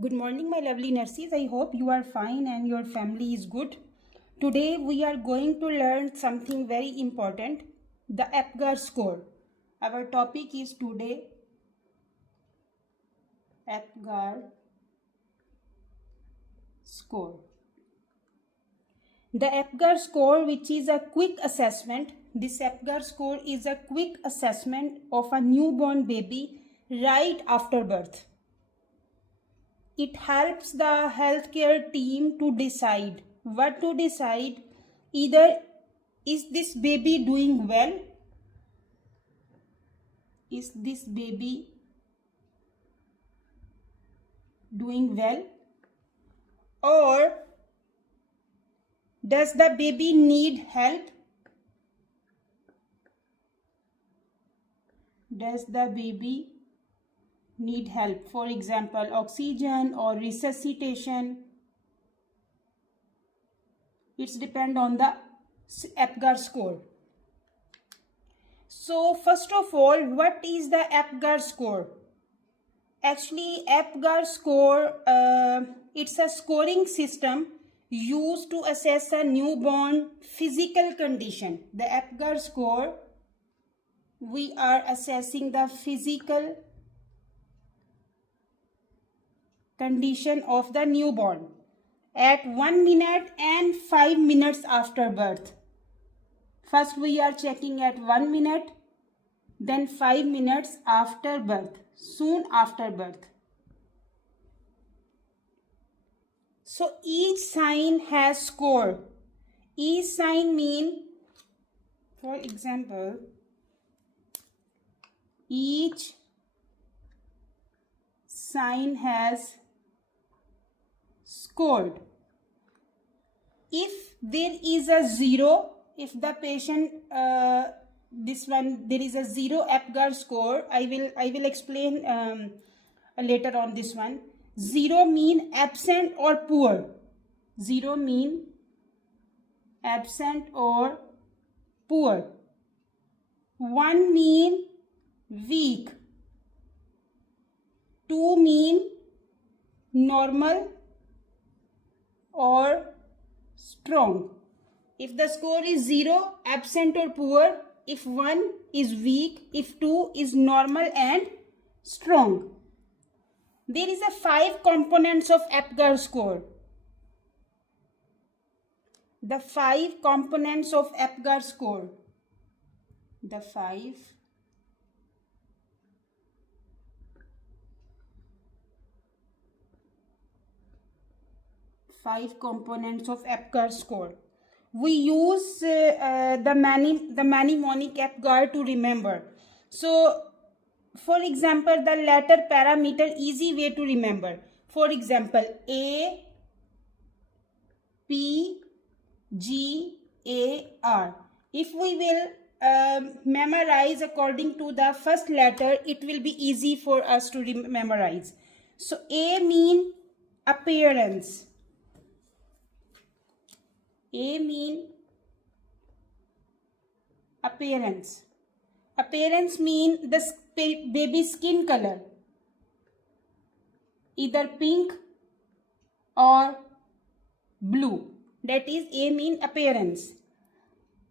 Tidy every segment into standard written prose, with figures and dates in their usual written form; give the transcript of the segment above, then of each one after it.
Good morning, my lovely nurses. I hope you are fine and your family is good. Today we are going to learn something very important, the Apgar score. Our topic is today Apgar score. The Apgar score, which is a quick assessment, this Apgar score is a quick assessment of a newborn baby right after birth. It helps the healthcare team to decide what to decide. Either is this baby doing well? Is this baby doing well? Or does the baby need help? Does the baby need help? For example, oxygen or resuscitation. It's depend on the Apgar score. So first of all, what is the Apgar score? Actually, Apgar score, it's a scoring system used to assess a newborn physical condition. The Apgar score, we are assessing the physical condition of the newborn at 1 minute and 5 minutes after birth. First we are checking at 1 minute, then 5 minutes after birth, soon after birth. So each sign has score. Each sign mean, for example, each sign has scored. If there is a 0, if the patient there is a 0 Apgar score, I will explain later on this one. 0 mean absent or poor. 0 mean absent or poor. 1 mean weak. 2 mean normal or strong. If the score is 0, absent or poor. If 1 is weak, if 2 is normal and strong. There is a 5 components of Apgar score. The 5 components of Apgar score. The 5 components of Apgar score. We use the mnemonic Apgar to remember. So, for example, the letter parameter, easy way to remember. For example, A, P, G, A, R. If we will memorize according to the first letter, it will be easy for us to memorize. So, A mean appearance. A mean appearance. Appearance mean the baby skin color, either pink or blue. That is A mean appearance.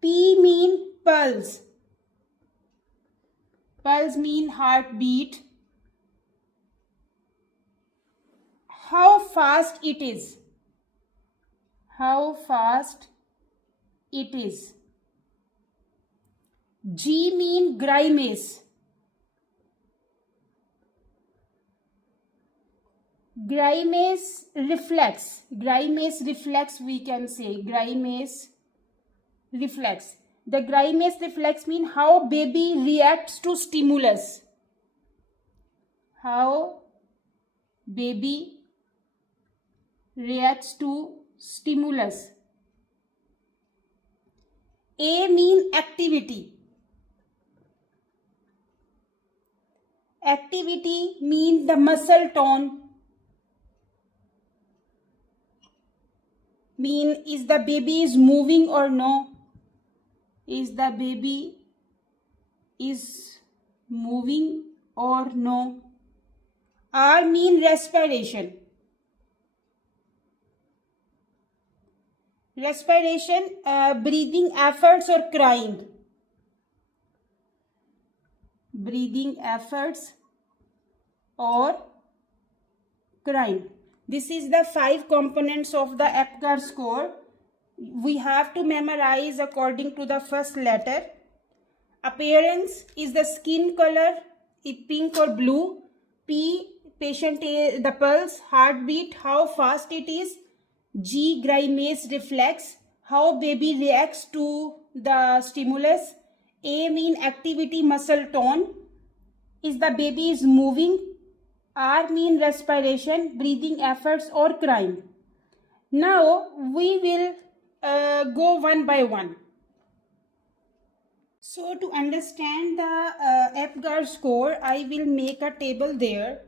P mean pulse. Pulse mean heartbeat. How fast it is. How fast it is. G mean grimace. Grimace reflex. Grimace reflex we can say. Grimace reflex. The grimace reflex mean how baby reacts to stimulus. How baby reacts to stimulus. A mean activity. Activity mean the muscle tone. Mean is the baby is moving or no. Is the baby is moving or no. R mean respiration. Respiration, breathing efforts or crying. Breathing efforts or crying. This is the 5 components of the Apgar score. We have to memorize according to the first letter. Appearance is the skin color, is pink or blue. P, patient, the pulse, heartbeat, how fast it is. G, grimace, reflex, how baby reacts to the stimulus. A, mean activity, muscle tone, is the baby is moving. R, mean respiration, breathing efforts or crying. Now we will go one by one. So to understand the Apgar score, I will make a table there.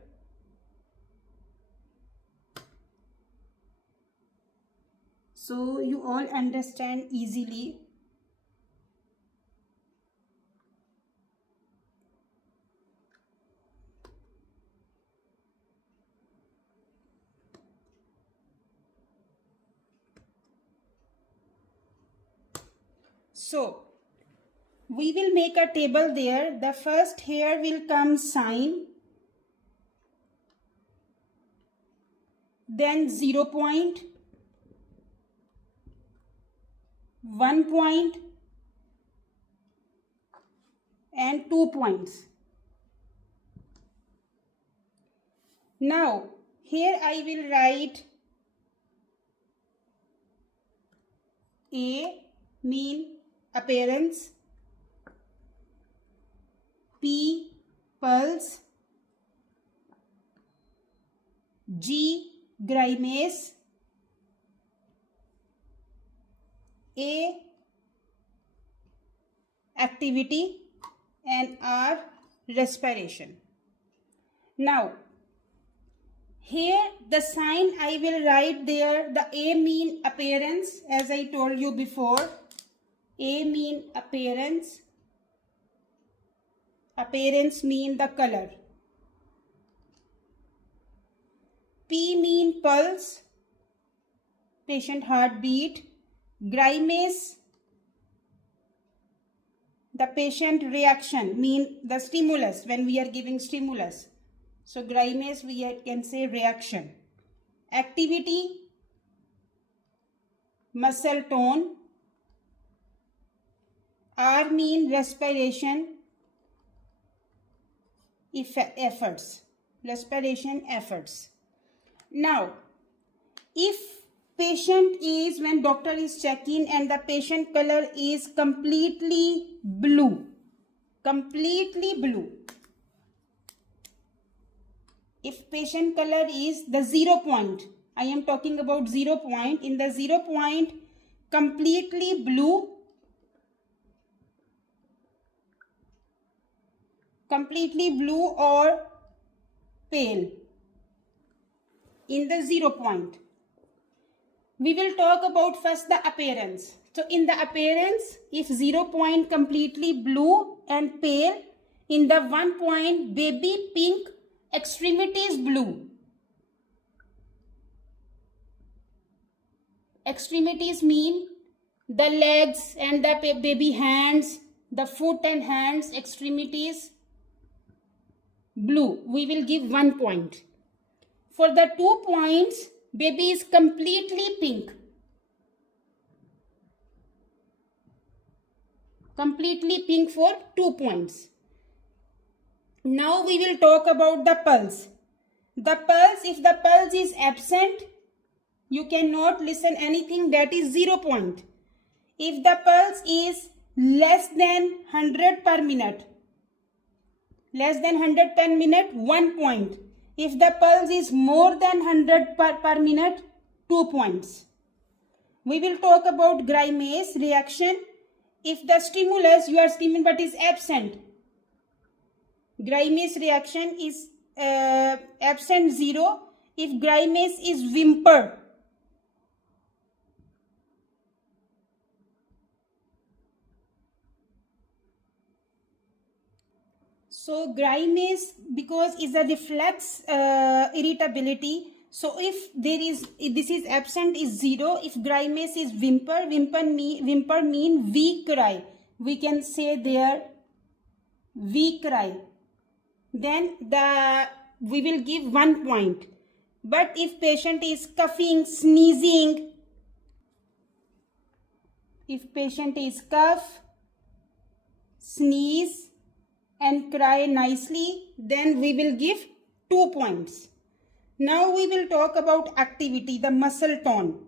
So you all understand easily. So we will make a table there. The first here will come sign, then 0 point, 1 point and 2 points. Now here I will write A, mean appearance, P, pulse, G, grimace, A, activity and R, respiration. Now here the sign I will write there, the A mean appearance, as I told you before. A mean appearance, appearance mean the color. P mean pulse, patient heartbeat. Grimace, the patient reaction, mean the stimulus, when we are giving stimulus. So grimace we can say reaction. Activity, muscle tone. R mean respiration, efforts, respiration efforts. Now if patient is, when doctor is checking and the patient color is completely blue, if patient color is the 0 point, I am talking about 0 point, in the 0 point completely blue, or pale, in the 0 point. We will talk about first the appearance. So in the appearance, if 0 point completely blue and pale, in the 1 point baby pink, extremities blue. Extremities mean the legs and the baby hands, the foot and hands, extremities blue. We will give 1 point. For the 2 points, baby is completely pink. Completely pink for 2 points. Now we will talk about the pulse. The pulse, if the pulse is absent, you cannot listen anything, that is 0 point. If the pulse is less than 100 per minute, less than 100 per minute, 1 point. If the pulse is more than 100 per minute, 2 points. We will talk about grimace reaction. If the stimulus, you are stimulating but is absent, grimace reaction is absent 0. If grimace is whimper, so grimace, because is a reflex irritability, So if this is absent is 0. If grimace is whimper mean weak cry. We can say there weak cry. Then we will give 1 point. But if patient is coughing, sneezing, if patient is cough, sneeze and cry nicely, then we will give 2 points. Now we will talk about activity, the muscle tone.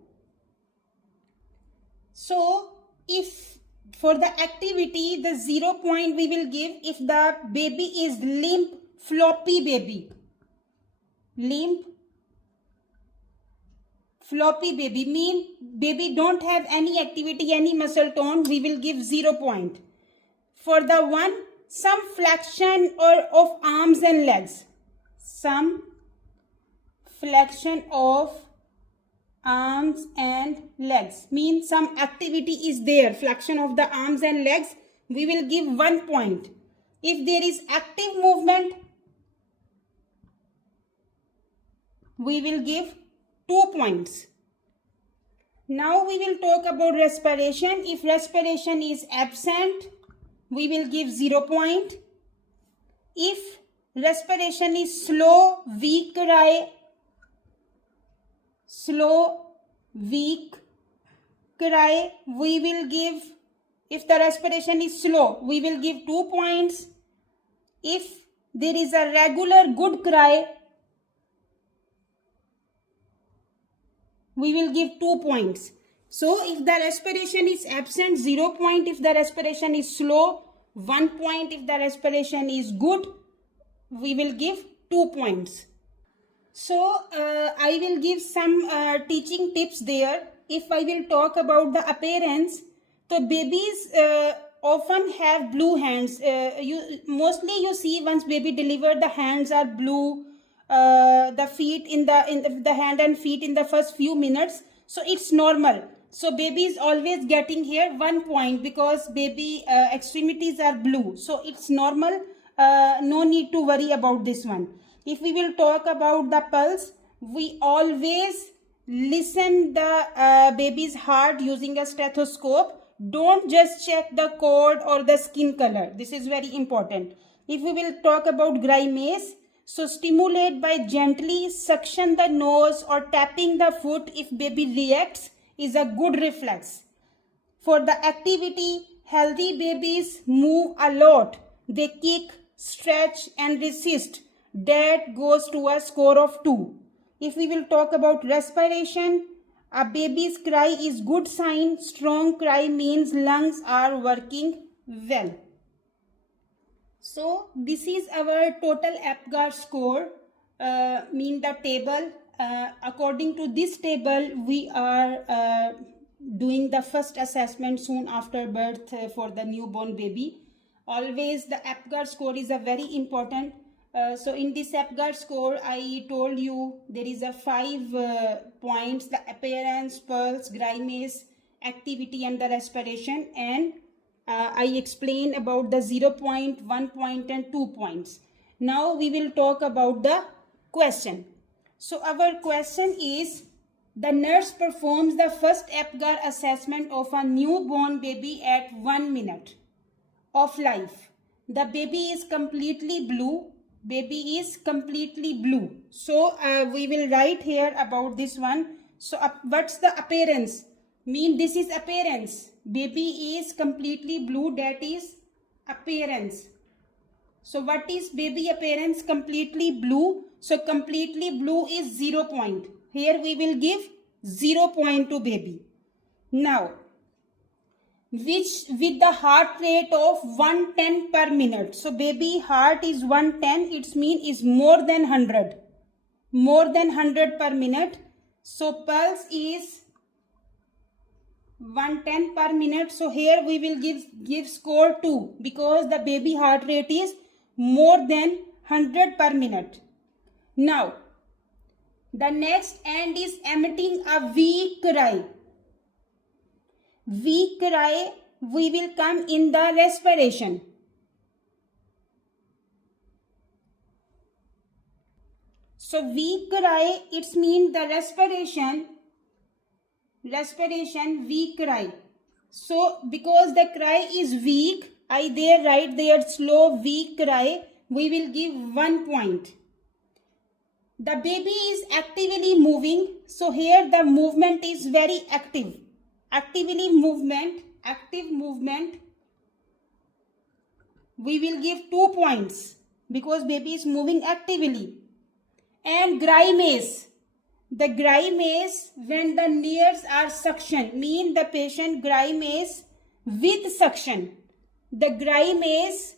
So if for the activity, the 0 point we will give if the baby is limp, floppy baby. Limp, floppy baby mean baby don't have any activity, any muscle tone, we will give 0 point. For the one, some flexion of arms and legs. Some flexion of arms and legs means some activity is there, flexion of the arms and legs, we will give 1 point. If there is active movement, we will give 2 points. Now we will talk about respiration. If respiration is absent, we will give 0 point. If respiration is slow, weak cry, we will give, if the respiration is slow, we will give 2 points. If there is a regular good cry, we will give 2 points. So if the respiration is absent, 0 point. If the respiration is slow, 1 point. If the respiration is good, we will give 2 points. So I will give some teaching tips there. If I will talk about the appearance, so babies often have blue hands. Mostly you see once baby delivered, the hands are blue. The feet in the hand and feet in the first few minutes, so it's normal. So baby is always getting here 1 point because baby extremities are blue, so it's normal. No need to worry about this one. If we will talk about the pulse, we always listen the baby's heart using a stethoscope. Don't just check the cord or the skin color. This is very important. If we will talk about grimace, so stimulate by gently suction the nose or tapping the foot if baby reacts is a good reflex. For the activity, healthy babies move a lot. They kick, stretch and resist. That goes to a score of 2. If we will talk about respiration, a baby's cry is good sign. Strong cry means lungs are working well. So this is our total Apgar score, mean the table. According to this table, we are doing the first assessment soon after birth for the newborn baby. Always the Apgar score is a very important. So in this Apgar score, I told you there is a 5 points: the appearance, pulse, grimace, activity and the respiration, and I explained about the 0 point, 1 point and 2 points. Now we will talk about the question. So our question is, the nurse performs the first Apgar assessment of a newborn baby at 1 minute of life. The baby is completely blue. Baby is completely blue. So we will write here about this one. So what's the appearance? Mean this is appearance. Baby is completely blue, that is appearance. So what is baby appearance? Completely blue. So completely blue is 0 point. Here we will give 0 point to baby. Now, which with the heart rate of 110 per minute. So baby heart is 110. Its mean is more than 100. More than 100 per minute. So pulse is 110 per minute. So here we will give score 2 because the baby heart rate is more than 100 per minute. Now, the next end is emitting a weak cry. Weak cry, we will come in the respiration. So weak cry, it's mean the respiration weak cry. So because the cry is weak, I there write there slow weak cry, we will give 1 point. The baby is actively moving, so here the movement is very active. Active movement, we will give 2 points because baby is moving actively. And grimace, the grimace when the ears are suction, mean the patient grimace with suction. The grimace,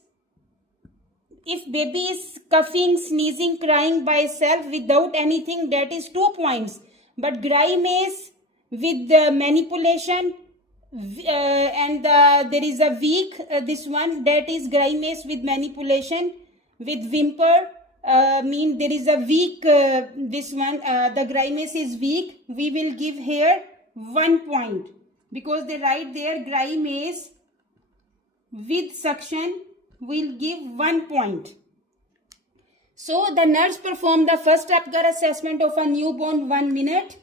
if baby is coughing, sneezing, crying by itself without anything, that is 2 points. But grimace with the manipulation and there is a weak, this one, that is grimace with manipulation, with whimper, mean there is a weak, this one, the grimace is weak. We will give here 1 point because they write there grimace with suction, will give 1 point. So the nurse performed the first Apgar assessment of a newborn 1 minute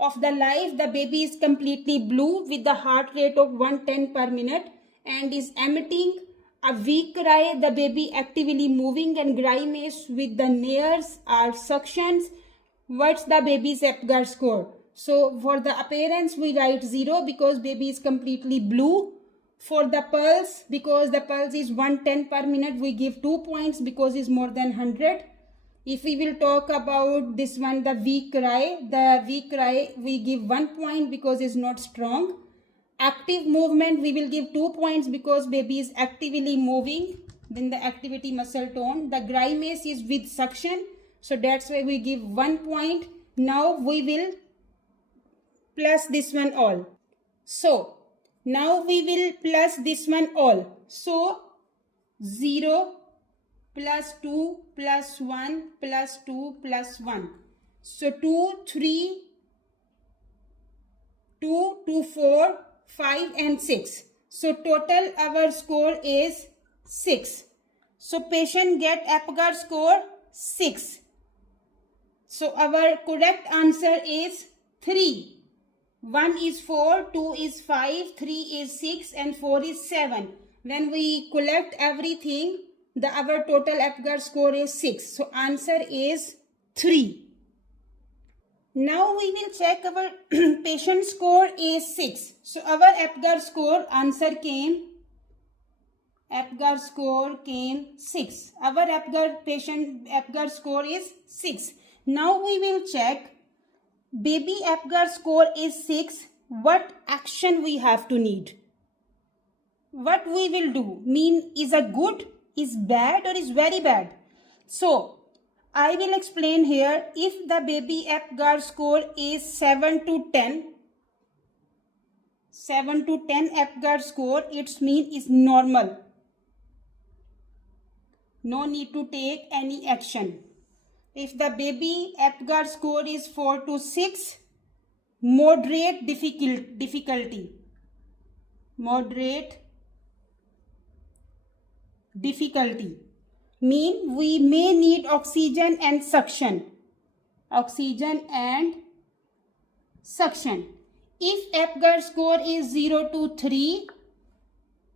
of the life. The baby is completely blue with the heart rate of 110 per minute and is emitting a weak cry. The baby actively moving and grimace with the ears are suctions. What's the baby's Apgar score? So for the appearance we write 0 because baby is completely blue. For the pulse, because the pulse is 110 per minute, we give 2 points because it's more than 100. If we will talk about this one, the weak cry, we give 1 point because it's not strong. Active movement, we will give 2 points because baby is actively moving. Then the activity muscle tone. The grimace is with suction, so that's why we give 1 point. Now we will plus this one all. So now we will plus this one all. So 0 plus 2 plus 1 plus 2 plus 1. So 2, 3, 2, 2, 4, 5 and 6. So total our score is 6. So patient get Apgar score 6. So our correct answer is 3. 1 is 4, 2 is 5, 3 is 6 and 4 is 7. When we collect everything, our total Apgar score is 6. So answer is 3. Now we will check our patient score is 6. So our Apgar score came 6. Our Apgar score is 6. Now we will check baby Apgar score is 6. What action we have to need? What we will do? Mean is a good, is bad or is very bad? So I will explain here. If the baby Apgar score is 7 to 10 Apgar score, its mean is normal. No need to take any action. If the baby Apgar score is 4 to 6, moderate difficulty. Mean we may need oxygen and suction. If Apgar score is 0 to 3,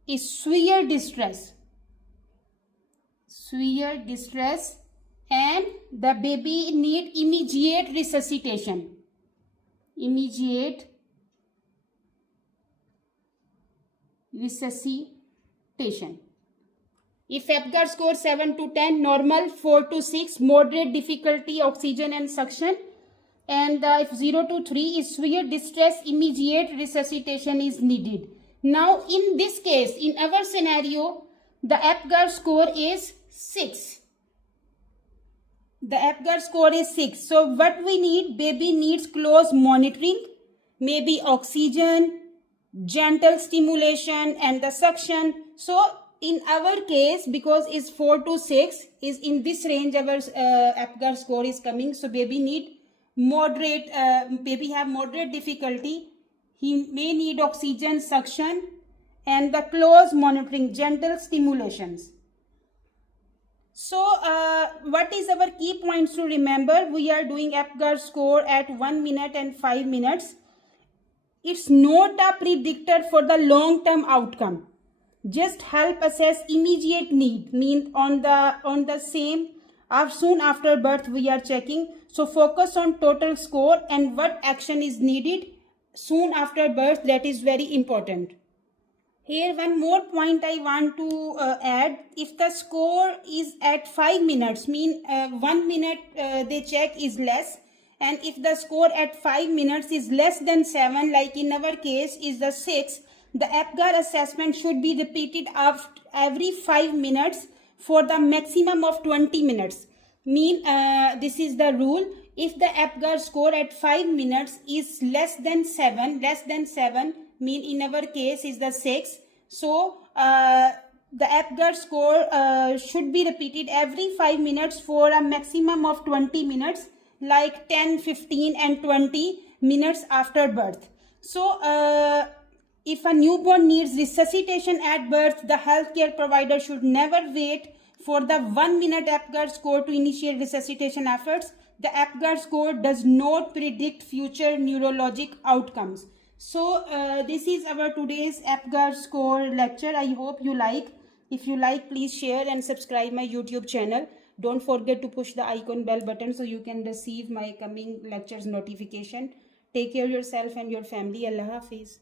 is severe distress. And the baby need immediate resuscitation. If Apgar score 7 to 10, normal, 4 to 6, moderate difficulty, oxygen and suction. And if 0 to 3 is severe distress, immediate resuscitation is needed. Now in this case, in our scenario, the Apgar score is 6. The Apgar score is 6. So what we need? Baby needs close monitoring, maybe oxygen, gentle stimulation and the suction. So in our case, because it's 4 to 6, is in this range our Apgar score is coming. So baby need moderate, baby have moderate difficulty. He may need oxygen, suction and the close monitoring, gentle stimulations. So what is our key points to remember? We are doing Apgar score at 1 minute and 5 minutes. It's not a predictor for the long-term outcome. Just help assess immediate need. Mean on the same or soon after birth we are checking. So focus on total score and what action is needed soon after birth. That is very important. Here one more point I want to add. If the score is at 5 minutes, mean 1 minute they check is less, and if the score at 5 minutes is less than 7, like in our case is the 6, the Apgar assessment should be repeated after every 5 minutes for the maximum of 20 minutes. Mean this is the rule. If the Apgar score at 5 minutes is less than 7, mean in our case is the 6. So the Apgar score should be repeated every 5 minutes for a maximum of 20 minutes, like 10, 15 and 20 minutes after birth. So if a newborn needs resuscitation at birth, the healthcare provider should never wait for the 1 minute Apgar score to initiate resuscitation efforts. The Apgar score does not predict future neurologic outcomes. So this is our today's Apgar score lecture. I hope you like. If you like, please share and subscribe my YouTube channel. Don't forget to push the icon bell button so you can receive my coming lectures notification. Take care of yourself and your family. Allah Hafiz.